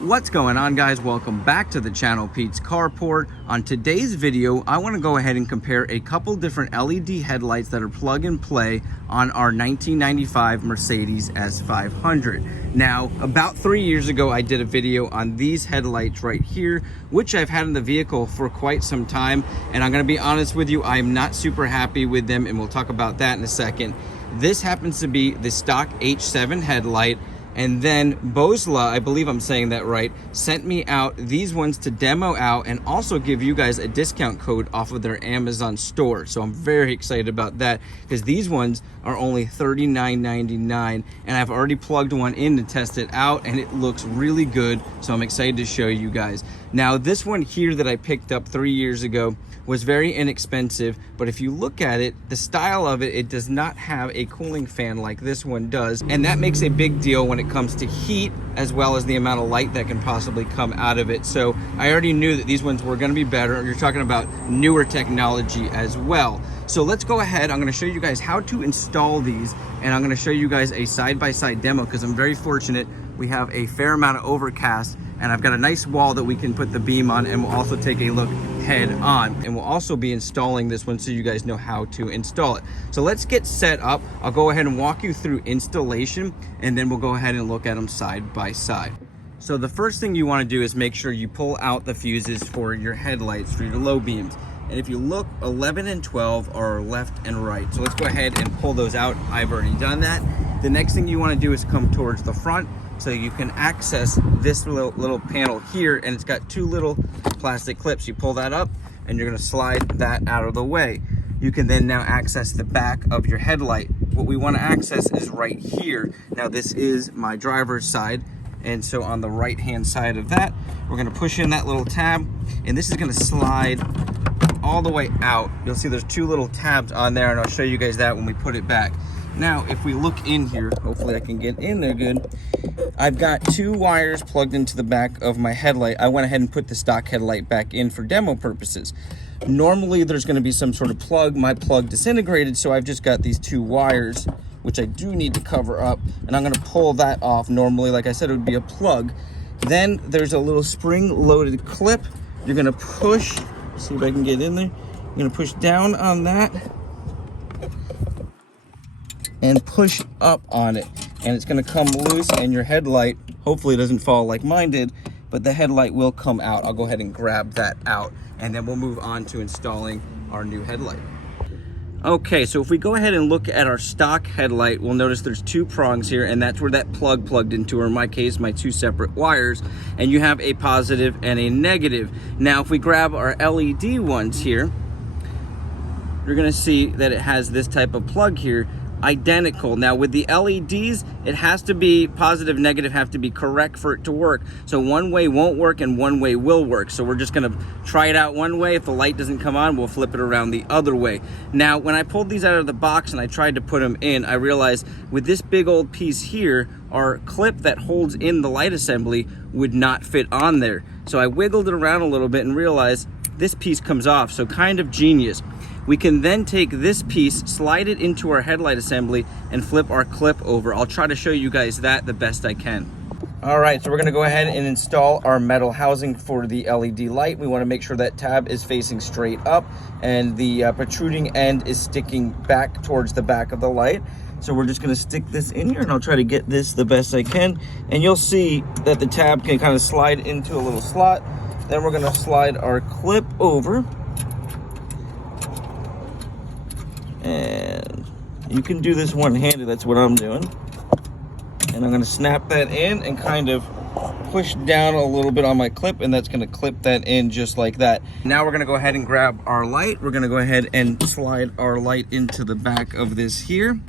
What's going on, guys? Welcome back to the channel, Pete's Carport. On today's video, I want to go ahead and compare a couple different LED headlights that are plug and play on our 1995 Mercedes S500. Now, about 3 years ago, I did a video on these headlights right here, which I've had in the vehicle for quite some time. And I'm going to be honest with you, I'm not super happy with them, and we'll talk about that in a second. This happens to be the stock H7 headlight. And then Boslla, I believe I'm saying that right, sent me out these ones to demo out and also give you guys a discount code off of their Amazon store. So I'm very excited about that because these ones are only $39.99, and I've already plugged one in to test it out and it looks really good. So I'm excited to show you guys. Now, this one here that I picked up 3 years ago was very inexpensive, but if you look at it, the style of it, it does not have a cooling fan like this one does. And that makes a big deal when it comes to heat, as well as the amount of light that can possibly come out of it. So I already knew that these ones were gonna be better. You're talking about newer technology as well. So let's go ahead. I'm gonna show you guys how to install these, and I'm gonna show you guys a side-by-side demo because I'm very fortunate. We have a fair amount of overcast, and I've got a nice wall that we can put the beam on, and we'll also take a look head on. And we'll also be installing this one so you guys know how to install it. So let's get set up. I'll go ahead and walk you through installation, and then we'll go ahead and look at them side by side. So the first thing you want to do is make sure you pull out the fuses for your headlights, for your low beams. And if you look, 11 and 12 are left and right. So let's go ahead and pull those out. I've already done that. The next thing you want to do is come towards the front so you can access this little panel here, and it's got two little plastic clips. You pull that up and you're going to slide that out of the way. You can then now access the back of your headlight. What we want to access is right here. Now, this is my driver's side, and so on the right hand side of that, we're going to push in that little tab, and this is going to slide all the way out. You'll see there's two little tabs on there, and I'll show you guys that when we put it back. Now, if we look in here, hopefully I can get in there good. I've got two wires plugged into the back of my headlight. I went ahead and put the stock headlight back in for demo purposes. Normally there's going to be some sort of plug. My plug disintegrated, so I've just got these two wires, which I do need to cover up, and I'm going to pull that off. Normally, like I said, it would be a plug. Then there's a little spring-loaded clip. You're going to push, see if I can get in there. You're going to push down on that and push up on it, and it's going to come loose, and your headlight hopefully doesn't fall like mine did, but the headlight will come out. I'll go ahead and grab that out, and then we'll move on to installing our new headlight. Okay, so if we go ahead and look at our stock headlight, we'll notice there's two prongs here, and that's where that plug plugged into, or in my case, my two separate wires, and you have a positive and a negative. Now, if we grab our LED ones here, you're gonna see that it has this type of plug here, identical. Now, with the LEDs, it has to be positive, negative have to be correct for it to work. So one way won't work and one way will work. So we're just gonna try it out one way. If the light doesn't come on, we'll flip it around the other way. Now, when I pulled these out of the box and I tried to put them in, I realized with this big old piece here, our clip that holds in the light assembly would not fit on there. So I wiggled it around a little bit and realized this piece comes off, so kind of genius. We can then take this piece, slide it into our headlight assembly, and flip our clip over. I'll try to show you guys that the best I can. All right, so we're gonna go ahead and install our metal housing for the LED light. We wanna make sure that tab is facing straight up and the protruding end is sticking back towards the back of the light. So we're just gonna stick this in here, and I'll try to get this the best I can. And you'll see that the tab can kind of slide into a little slot. Then we're gonna slide our clip over. And you can do this one-handed, that's what I'm doing. And I'm gonna snap that in and kind of push down a little bit on my clip, and that's gonna clip that in just like that. Now we're gonna go ahead and grab our light. We're gonna go ahead and slide our light into the back of this here.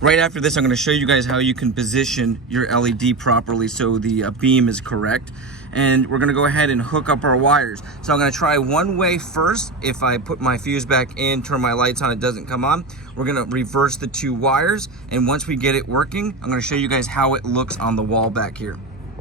Right after this, I'm gonna show you guys how you can position your LED properly so the beam is correct. And we're gonna go ahead and hook up our wires. So I'm gonna try one way first. If I put my fuse back in, turn my lights on, it doesn't come on. We're gonna reverse the two wires, and once we get it working, I'm gonna show you guys how it looks on the wall back here.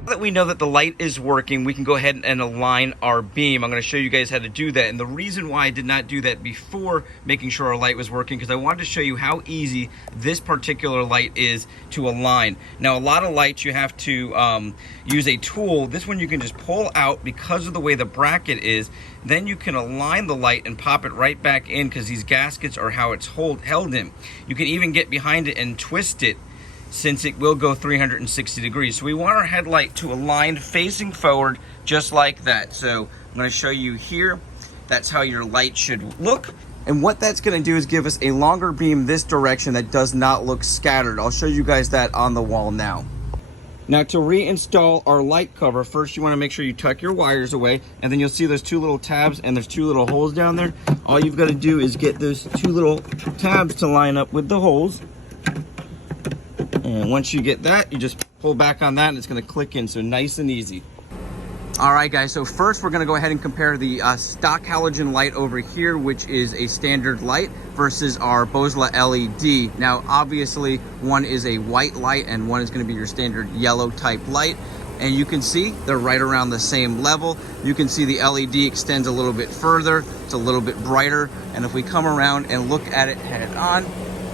Now that we know that the light is working, we can go ahead and align our beam. I'm going to show you guys how to do that. And the reason why I did not do that before making sure our light was working, because I wanted to show you how easy this particular light is to align. Now, a lot of lights you have to use a tool. This one you can just pull out because of the way the bracket is. Then you can align the light and pop it right back in, because these gaskets are how it's held in. You can even get behind it and twist it, since it will go 360 degrees. So we want our headlight to align facing forward just like that. So I'm going to show you here. That's how your light should look. And what that's going to do is give us a longer beam this direction that does not look scattered. I'll show you guys that on the wall now. Now, to reinstall our light cover, first you want to make sure you tuck your wires away, and then you'll see those two little tabs and there's two little holes down there. All you've got to do is get those two little tabs to line up with the holes. And once you get that, you just pull back on that and it's going to click in, so nice and easy. All right, guys, so first we're going to go ahead and compare the stock halogen light over here, which is a standard light, versus our Boslla LED. Now, obviously, one is a white light and one is going to be your standard yellow type light. And you can see they're right around the same level. You can see the LED extends a little bit further. It's a little bit brighter. And if we come around and look at it head on,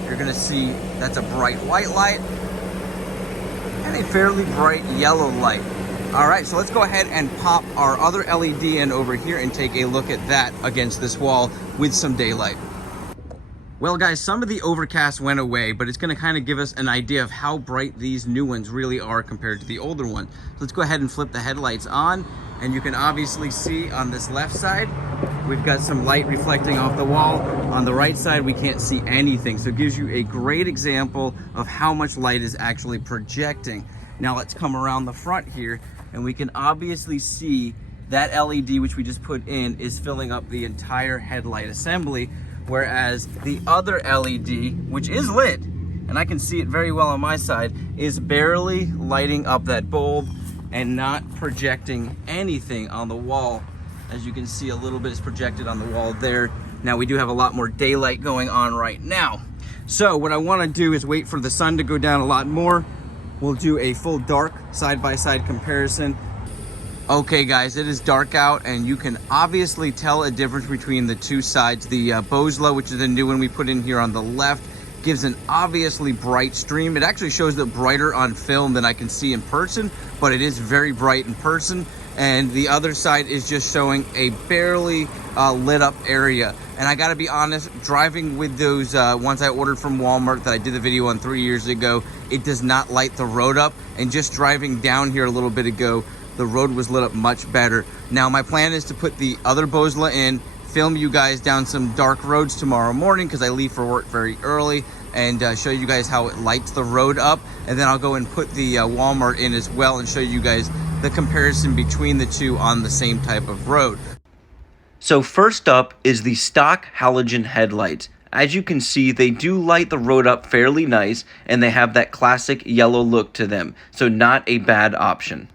you're going to see that's a bright white light and a fairly bright yellow light. All right, so let's go ahead and pop our other LED in over here and take a look at that against this wall with some daylight. Well, guys, some of the overcast went away, but it's going to kind of give us an idea of how bright these new ones really are compared to the older ones. So let's go ahead and flip the headlights on, and you can obviously see on this left side, we've got some light reflecting off the wall. On the right side, we can't see anything. So it gives you a great example of how much light is actually projecting. Now let's come around the front here, and we can obviously see that LED, which we just put in, is filling up the entire headlight assembly, whereas the other LED, which is lit, and I can see it very well on my side, is barely lighting up that bulb and not projecting anything on the wall. As you can see, a little bit is projected on the wall there. Now, we do have a lot more daylight going on right now. So what I want to do is wait for the sun to go down a lot more. We'll do a full dark side-by-side comparison. Okay, guys, it is dark out, and you can obviously tell a difference between the two sides. The Boslla, which is the new one we put in here on the left, gives an obviously bright stream. It actually shows it brighter on film than I can see in person, but it is very bright in person. And the other side is just showing a barely lit up area. And I gotta be honest, driving with those ones I ordered from Walmart that I did the video on 3 years ago, it does not light the road up. And just driving down here a little bit ago, the road was lit up much better. Now, my plan is to put the other Boslla in, film you guys down some dark roads tomorrow morning, because I leave for work very early, and show you guys how it lights the road up. And then I'll go and put the Walmart in as well and show you guys the comparison between the two on the same type of road. So first up is the stock halogen headlights. As you can see, they do light the road up fairly nice, and they have that classic yellow look to them, so not a bad option.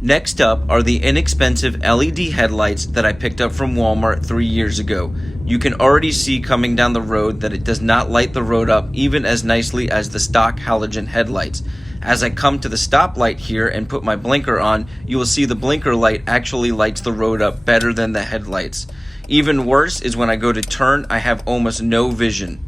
Next up are the inexpensive LED headlights that I picked up from Walmart 3 years ago. You can already see coming down the road that it does not light the road up even as nicely as the stock halogen headlights. As I come to the stoplight here and put my blinker on, you will see the blinker light actually lights the road up better than the headlights. Even worse is when I go to turn, I have almost no vision.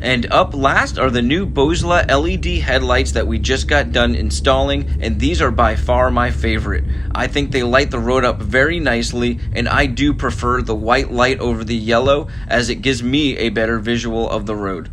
And up last are the new Boslla LED headlights that we just got done installing, and these are by far my favorite. I think they light the road up very nicely, and I do prefer the white light over the yellow, as it gives me a better visual of the road.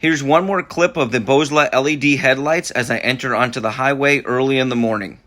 Here's one more clip of the Boslla LED headlights as I enter onto the highway early in the morning.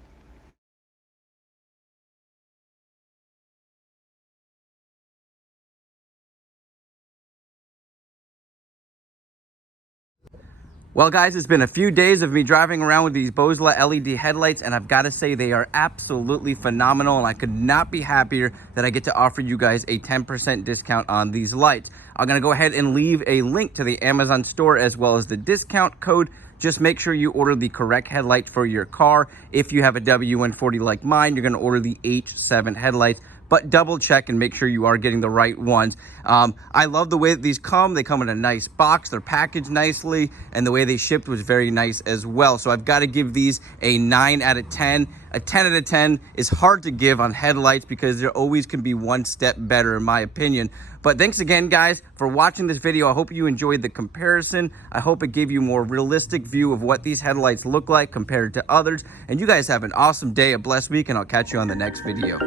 Well guys, it's been a few days of me driving around with these Boslla LED headlights, and I've got to say they are absolutely phenomenal, and I could not be happier that I get to offer you guys a 10% discount on these lights. I'm going to go ahead and leave a link to the Amazon store as well as the discount code. Just make sure you order the correct headlight for your car. If you have a W140 like mine, you're going to order the H7 headlights, but double check and make sure you are getting the right ones. I love the way that these come. They come in a nice box. They're packaged nicely, and the way they shipped was very nice as well. So I've got to give these a 9 out of 10. A 10 out of 10 is hard to give on headlights because there always can be one step better in my opinion. But thanks again, guys, for watching this video. I hope you enjoyed the comparison. I hope it gave you a more realistic view of what these headlights look like compared to others. And you guys have an awesome day, a blessed week, and I'll catch you on the next video.